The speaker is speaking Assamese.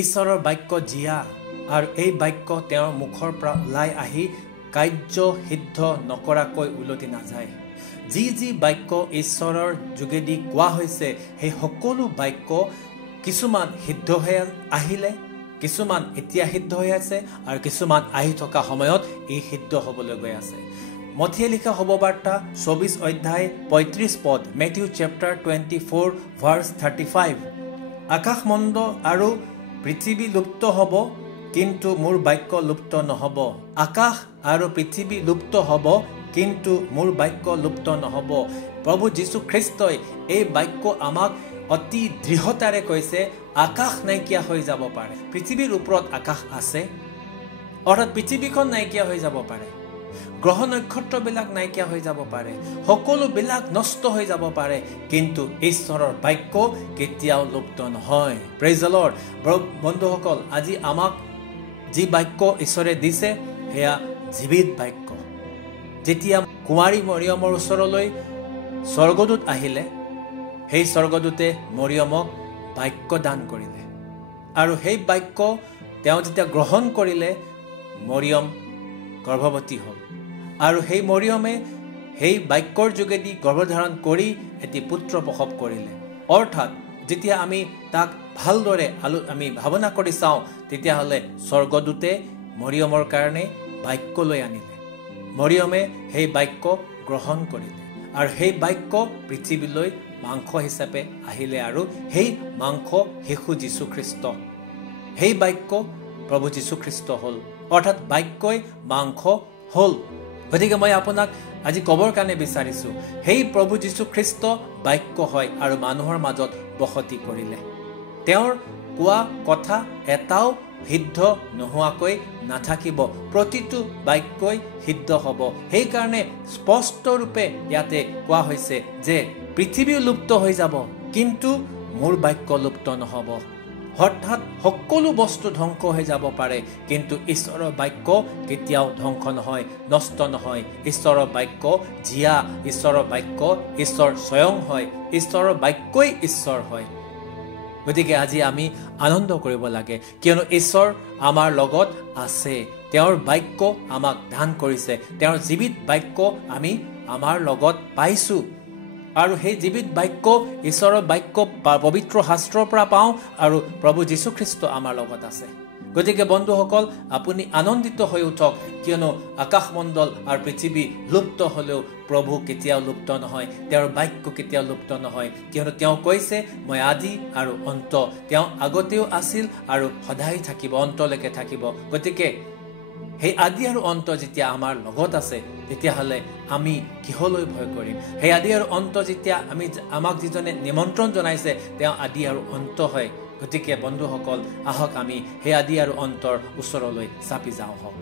ঈশ্বৰৰ বাক্য জীয়া আৰু এই বাক্য তেওঁৰ মুখৰ পৰা ওলাই আহি কাৰ্য সিদ্ধ নকৰাকৈ উলটি নাযায়। যি যি বাক্য ঈশ্বৰৰ যোগেদি কোৱা হৈছে সেই সকলো বাক্য কিছুমান সিদ্ধ হৈ আহিলে, কিছুমান এতিয়া সিদ্ধ হৈ আছে আৰু কিছুমান আহি থকা সময়ত এই সিদ্ধ হ'বলৈ গৈ আছে। মথিয়ে লিখা শুভবাৰ্তা 24 অধ্যায় 35 পদ, মেথিউ চেপ্টাৰ 24 ভাৰ্ছ 35। আকাশমণ্ডল আৰু পৃথিৱী লুপ্ত হ'ব, কিন্তু মোৰ বাক্য লুপ্ত নহ'ব। আকাশ আৰু পৃথিৱী লুপ্ত হ'ব, কিন্তু মোৰ বাক্য লুপ্ত নহ'ব। প্ৰভু যীশু খ্ৰীষ্টই এই বাক্য আমাক অতি দৃঢ়তাৰে কৈছে, আকাশ নাইকিয়া হৈ যাব পাৰে, পৃথিৱীৰ ওপৰত আকাশ আছে, অৰ্থাৎ পৃথিৱীখন নাইকিয়া হৈ যাব পাৰে, গ্ৰহ নক্ষত্ৰবিলাক নাইকিয়া হৈ যাব পাৰে, সকলোবিলাক নষ্ট হৈ যাব পাৰে, কিন্তু ঈশ্বৰৰ বাক্য কেতিয়াও লুপ্ত নহয়। Praise the lord. বন্ধুসকল, আজি আমাক যি বাক্য ঈশ্বৰে দিছে সেয়া জীৱিত বাক্য। যেতিয়া কুঁৱাৰী মৰিয়মৰ ওচৰলৈ স্বৰ্গদূত আহিলে, সেই স্বৰ্গদূতে মৰিয়মক বাক্য দান কৰিলে আৰু সেই বাক্য তেওঁ যেতিয়া গ্ৰহণ কৰিলে মৰিয়ম গৰ্ভৱতী হ'ল আৰু সেই মৰিয়মে সেই বাক্যৰ যোগেদি গৰ্ভধাৰণ কৰি এটি পুত্ৰ প্ৰসৱ কৰিলে। অৰ্থাৎ যেতিয়া আমি তাক ভালদৰে আমি ভাৱনা কৰি চাওঁ, তেতিয়াহ'লে স্বৰ্গদূতে মৰিয়মৰ কাৰণে বাক্য লৈ আনিলে, মৰিয়মে সেই বাক্য গ্ৰহণ কৰিলে আৰু সেই বাক্য পৃথিৱীলৈ মাংস হিচাপে আহিলে আৰু সেই মাংস শিশু যীশুখ্ৰীষ্ট, সেই বাক্য প্ৰভু যীশুখ্ৰীষ্ট হ'ল, অৰ্থাৎ বাক্যই মাংস হ'ল। গতিকে মই আপোনাক আজি ক'বৰ কাৰণে বিচাৰিছোঁ, সেই প্ৰভু যীশুখ্ৰীষ্ট বাক্য হয় আৰু মানুহৰ মাজত বসতি কৰিলে। তেওঁৰ কোৱা কথা এটাও সিদ্ধ নোহোৱাকৈ নাথাকিব, প্ৰতিটো বাক্যই সিদ্ধ হ'ব। সেইকাৰণে স্পষ্টৰূপে ইয়াতে কোৱা হৈছে যে পৃথিৱী লুপ্ত হৈ যাব, কিন্তু মোৰ বাক্য লুপ্ত নহ'ব। অৰ্থাৎ সকলো বস্তু ধ্বংস হৈ যাব পাৰে, কিন্তু ঈশ্বৰৰ বাক্য কেতিয়াও ধ্বংস নহয়, নষ্ট নহয়। ঈশ্বৰৰ বাক্য জীয়া, ঈশ্বৰৰ বাক্য ঈশ্বৰ স্বয়ং হয়, ঈশ্বৰৰ বাক্যই ঈশ্বৰ হয়। গতিকে আজি আমি আনন্দ কৰিব লাগে, কিয়নো ঈশ্বৰ আমাৰ লগত আছে, তেওঁৰ বাক্য আমাক দান কৰিছে, তেওঁৰ জীৱিত বাক্য আমি আমাৰ লগত পাইছোঁ আৰু সেই জীৱিত বাক্য ঈশ্বৰৰ বাক্য পবিত্ৰ শাস্ত্ৰৰ পৰা পাওঁ আৰু প্ৰভু যীশুখ্ৰীষ্ট আমাৰ লগত আছে। গতিকে বন্ধুসকল, আপুনি আনন্দিত হৈ উঠক, কিয়নো আকাশমণ্ডল আৰু পৃথিৱী লুপ্ত হ'লেও প্ৰভু কেতিয়াও লুপ্ত নহয়, তেওঁৰ বাক্য কেতিয়াও লুপ্ত নহয়, কিয়নো তেওঁ কৈছে মই আদি আৰু অন্ত, তেওঁ আগতেও আছিল আৰু সদায় থাকিব, অন্তলৈকে থাকিব। গতিকে সেই আদি আৰু অন্ত যেতিয়া আমাৰ লগত আছে, তেতিয়াহ'লে আমি কিহলৈ ভয় কৰিম? সেই আদি আৰু অন্ত যেতিয়া আমাক যিজনে নিমন্ত্ৰণ জনাইছে, তেওঁ আদি আৰু অন্ত হয়। গতিকে বন্ধুসকল, আহক আমি সেই আদি আৰু অন্তৰ ওচৰলৈ চাপি যাওঁ হওক।